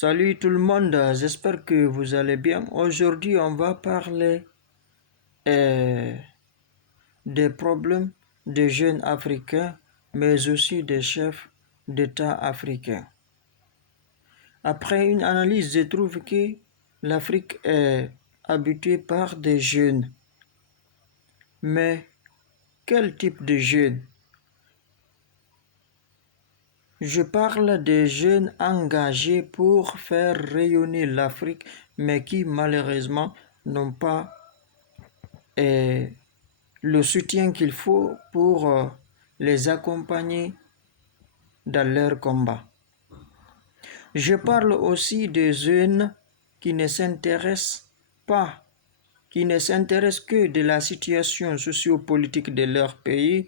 Salut tout le monde, j'espère que vous allez bien. Aujourd'hui, on va parler euh, des problèmes des jeunes africains, mais aussi des chefs d'État africains. Après une analyse, je trouve que l'Afrique est habitée par des jeunes. Mais quel type de jeunes? Je parle des jeunes engagés pour faire rayonner l'Afrique, mais qui malheureusement n'ont pas le soutien qu'il faut pour les accompagner dans leur combat. Je parle aussi des jeunes qui ne s'intéressent pas, qui ne s'intéressent que de la situation sociopolitique de leur pays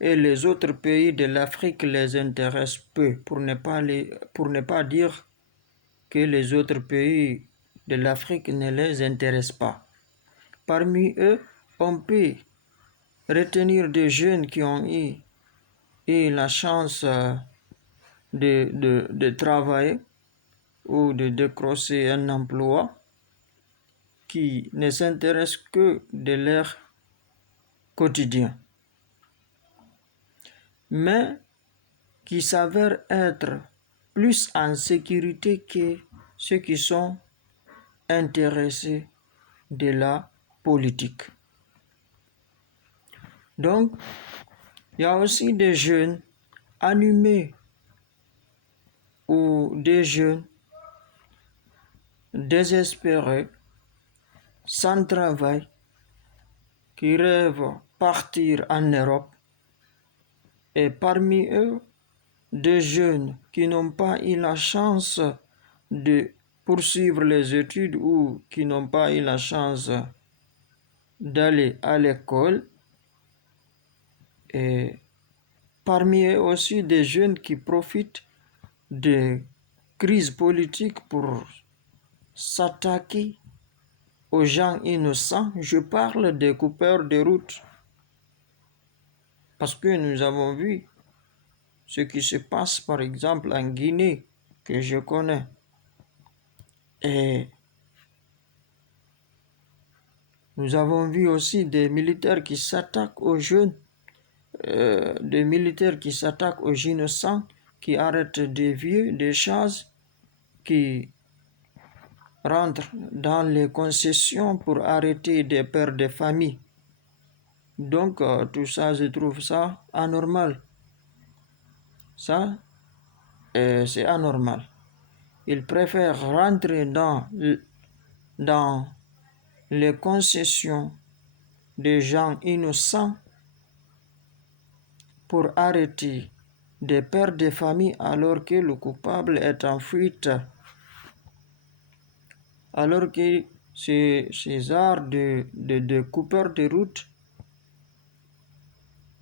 et les autres pays de l'Afrique les intéressent peu, pour ne pas dire que les autres pays de l'Afrique ne les intéressent pas. Parmi eux, on peut retenir des jeunes qui ont eu la chance de travailler ou de décrocher un emploi, qui ne s'intéressent que de leur quotidien, mais qui s'avèrent être plus en sécurité que ceux qui sont intéressés de la politique. Donc, il y a aussi des jeunes animés ou des jeunes désespérés, sans travail, qui rêvent partir en Europe, et parmi eux, des jeunes qui n'ont pas eu la chance de poursuivre les études ou qui n'ont pas eu la chance d'aller à l'école, et parmi eux aussi des jeunes qui profitent des crises politiques pour s'attaquer aux gens innocents. Je parle des coupeurs de route, parce que nous avons vu ce qui se passe par exemple en Guinée, que je connais. Et nous avons vu aussi des militaires qui s'attaquent aux jeunes, des militaires qui s'attaquent aux innocents, qui arrêtent des vieux, des choses, qui rentrent dans les concessions pour arrêter des pères de famille. Donc tout ça, je trouve ça anormal. Ça, c'est anormal. Ils préfèrent rentrer dans les concessions des gens innocents pour arrêter des pères de famille alors que le coupable est en fuite. Alors que ces arts de coupeurs de route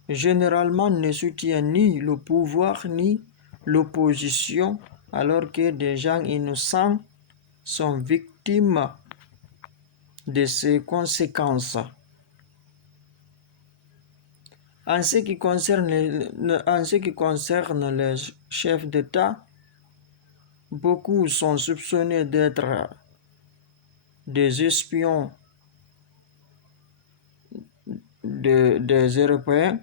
généralement ne soutiennent ni le pouvoir ni l'opposition, alors que des gens innocents sont victimes de ces conséquences. En ce qui concerne les chefs d'État, beaucoup sont soupçonnés d'être des espions des Européens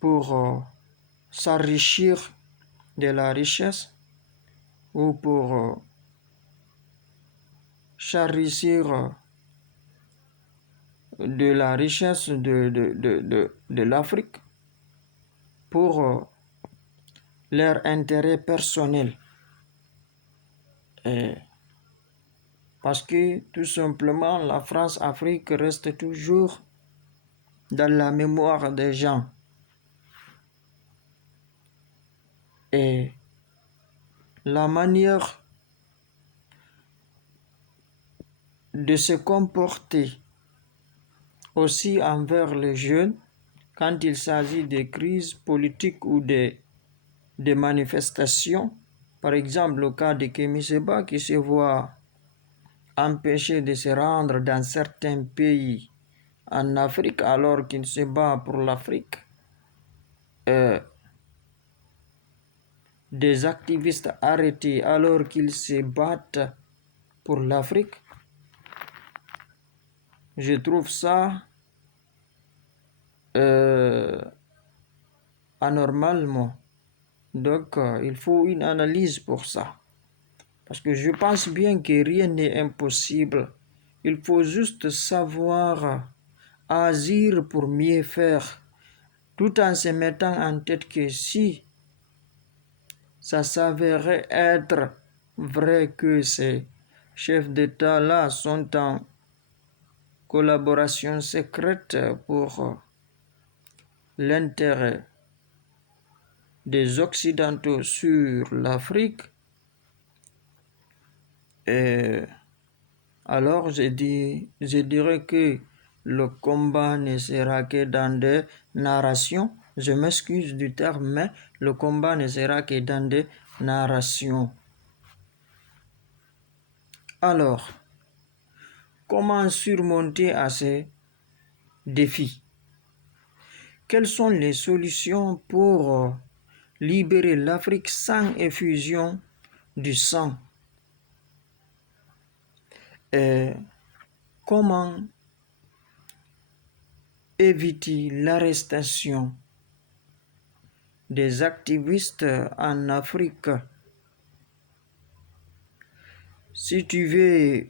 pour s'enrichir de la richesse ou pour s'enrichir de la richesse de l'Afrique pour leur intérêt personnel. Parce que tout simplement la France-Afrique reste toujours dans la mémoire des gens. Et la manière de se comporter aussi envers les jeunes quand il s'agit de crises politiques ou de manifestations, par exemple le cas de Kémy Séba qui se voit empêché de se rendre dans certains pays en Afrique alors qu'il se bat pour l'Afrique. des activistes arrêtés alors qu'ils se battent pour l'Afrique. Je trouve ça anormalement. Donc, il faut une analyse pour ça. Parce que je pense bien que rien n'est impossible. Il faut juste savoir agir pour mieux faire, tout en se mettant en tête que si ça s'avérait être vrai que ces chefs d'État-là sont en collaboration secrète pour l'intérêt des Occidentaux sur l'Afrique, alors je dirais que le combat ne sera que dans des narrations. Je m'excuse du terme, mais le combat ne sera que dans des narrations. Alors, comment surmonter à ces défis? Quelles sont les solutions pour libérer l'Afrique sans effusion du sang? Et comment éviter l'arrestation des activistes en Afrique? Si tu veux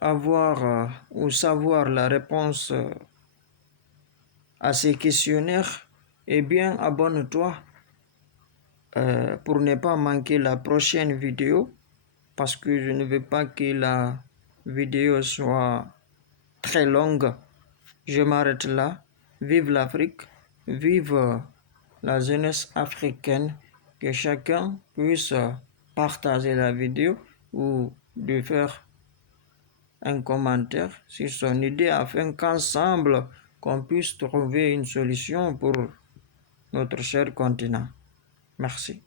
avoir ou savoir la réponse à ces questionnaires, eh bien abonne-toi pour ne pas manquer la prochaine vidéo, parce que je ne veux pas que la vidéo soit très longue. Je m'arrête là. Vive l'Afrique, vive la jeunesse africaine, que chacun puisse partager la vidéo ou de faire un commentaire sur son idée afin qu'ensemble qu'on puisse trouver une solution pour notre cher continent. Merci.